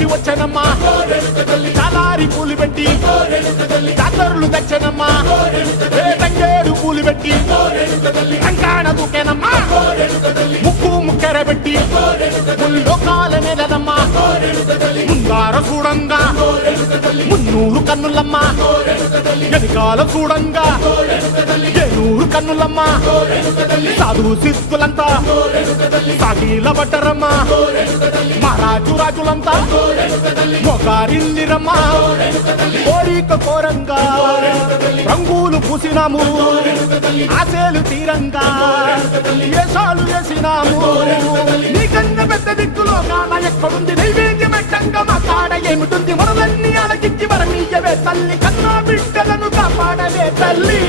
పెట్టి వచ్చనమ్మా చాలారి పూలు పెట్టి జాతరులు తెచ్చనమ్మా తంగేడు పూలు పెట్టి కంకాణ దూకేనమ్మా ముక్కు ముక్కెర పెట్టి ముల్లోకాల నెలనమ్మా ముందార చూడంగా మున్నూరు కన్నులమ్మా వెనకాల చూడంగా ఏనూరు కన్నులమ్మా సాధు సిద్ధులంతా సాగిల పడ్డరమ్మా మహారాజు రాజులంతా మొగారిల్లిరమ్మా కోరిక కోరంగా రంగులు పూసినాము ఆశలు తీరంగా ఏసాలు వేసినాము నీకన్నా పెద్ద దిక్కులో కాన ఎక్కడుంది నైవేద్యం ఎట్టంగా మా కాడ ఏమిటుంది మనలన్నీ అలకిచ్చి వరమీయవే తల్లి కన్నా బిడ్డలను కాపాడవే తల్లి